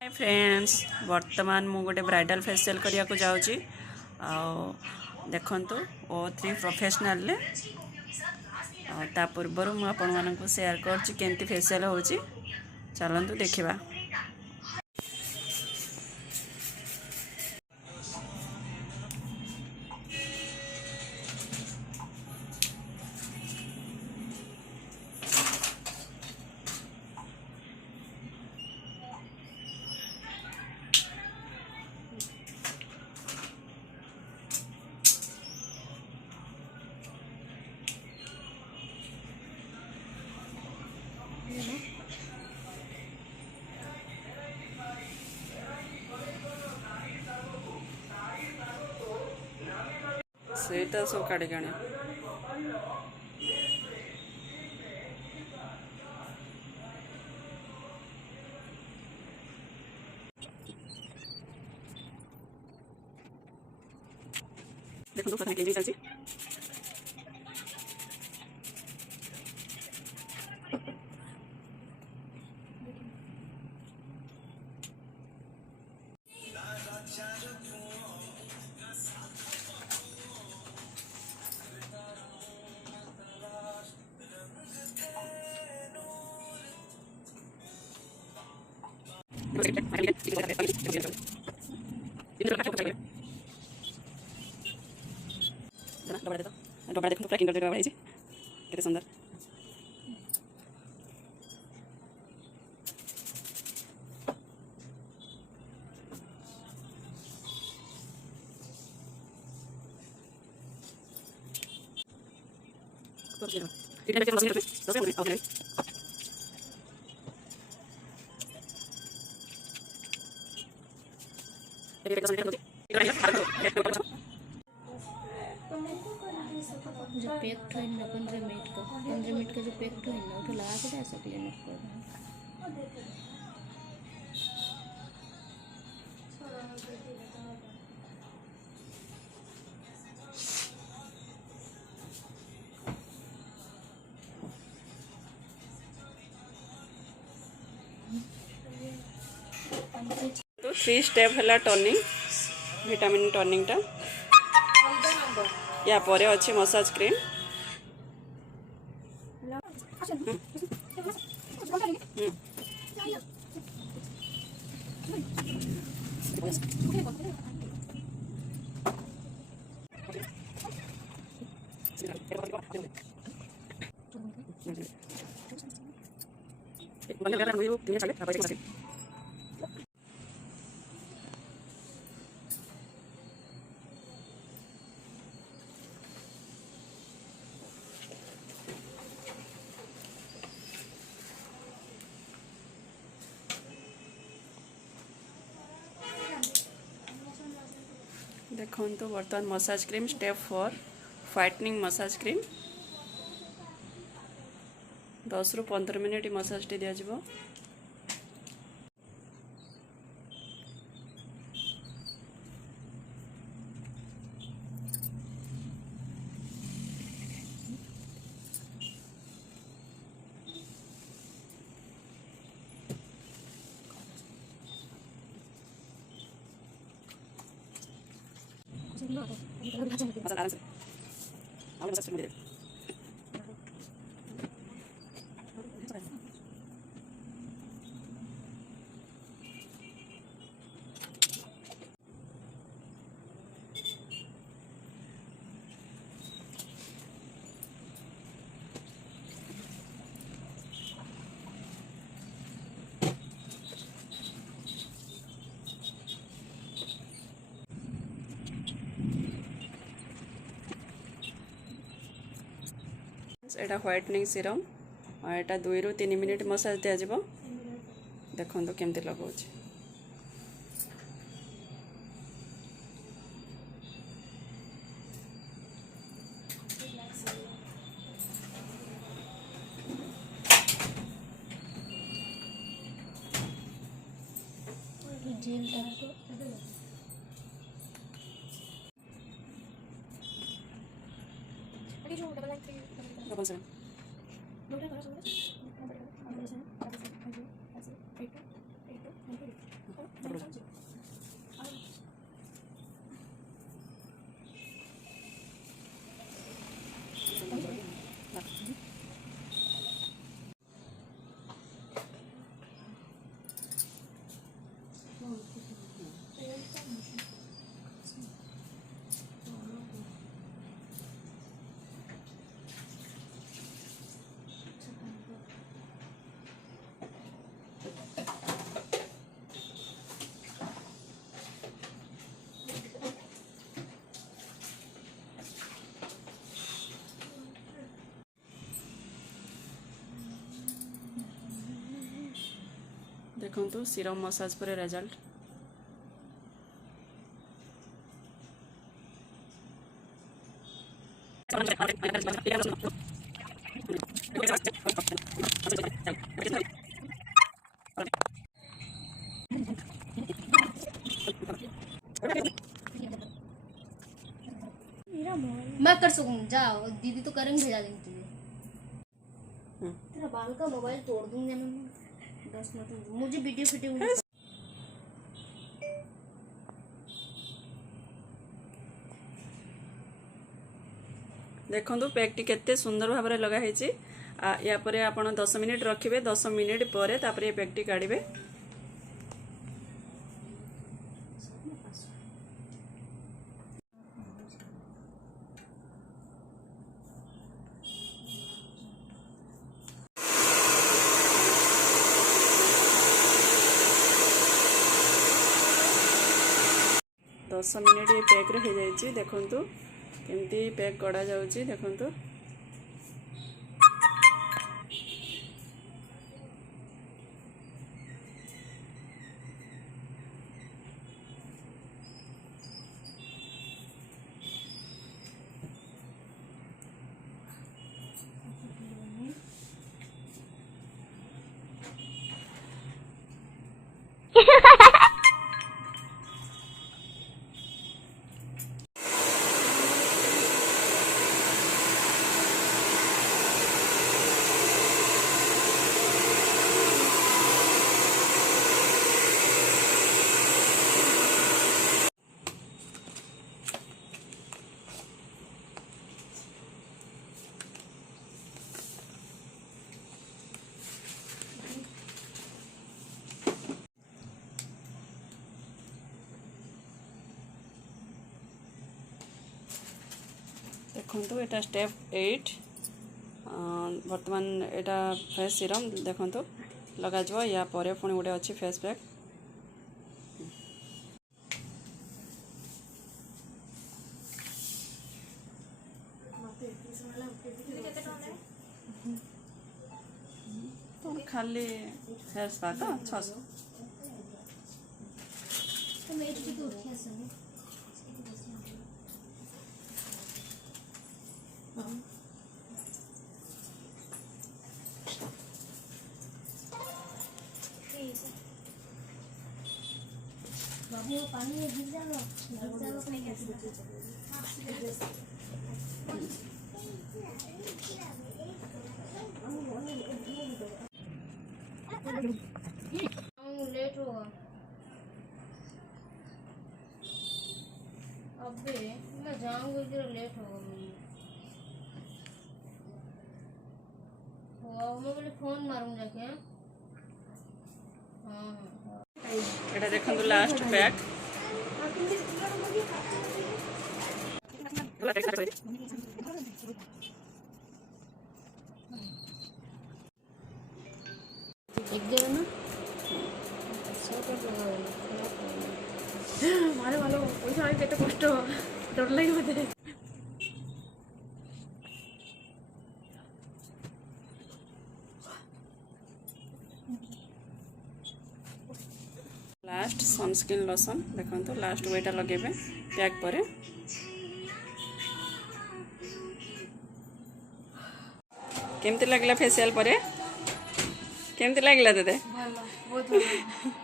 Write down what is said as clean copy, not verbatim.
Hi friends, वर्तमान मु गोटे ब्राइडल फेशियल करिया को जाउची। देखंतु O3 प्रोफेशनल ले ता पूर्वर मु आपण मानकु शेयर करची केमती फेशियल होची। चलंतु देखिबा। सेटा सो काढे गाणे देखो तो प्रथम चलची। डबा देखो पूरा किंडर डबा है केते सुंदर। जो पैक ठो है ना 15 मिनट का जो पैक ठो है ना उठो लगा के जा सकले ना तो 3 स्टेप है टर्निंग विटामिन टर्निंग टा या परे अच्छी मसाज क्रीम देखो तो बर्तमान massage cream step 4 whitening massage cream 10 रु 15 मिनिट मसाज टी दिया जिवो। मसाज आराम से और मसाज शुरू दे एटा व्हाइटनिंग सीरम और एटा 2 रु 3 मिनिट मसाज दिया जिवो। देखो केमती लगाउछि जेल डबल सेवन देखंतु सीरम मसाज पर रिजल्ट मैं कर सकूँ, जाओ दीदी तो करेंगे, भेजा देंगे तुझे। तेरा बाल का मोबाइल तोड़ दूंगी मैं 10 मिनट में। मुझे वीडियो फिटिंग देखंतु पैकटी केते सुंदर भाव में लगा है। या परे आपण 10 मिनिट रखिबे, 10 मिनिट पर तापरे पैकटी काढ़िबे। दस मिनिट ये पैक हो जाइए। देखंतु केमती पैक करा जाउची देखंतु। देखंतु एटा स्टेप 8 वर्तमान एटा फेस सीरम देखंतु लगा जो। या परे पुणी गोटे अच्छी फेस पैक। तो खाली फेस पैक 600 बाबू पानी में गिर जाएगा, कहीं कैसे लेट होगा। अबे मैं जाऊंगी, इधर लेट होगा। मैं बोले फोन मारूंगा क्या। हाँ एटा देखंतु लास्ट पैक। एक जगह ना मारे वालों पैसा आगे केते कष्ट डर लगे मते। लास्ट सनस्क्रीन लोशन देखंतु लास्ट वेटा लगेबे पैक परे। केमती लागला फेशियल परे, केमती लागला तते? भलो बहुत भलो।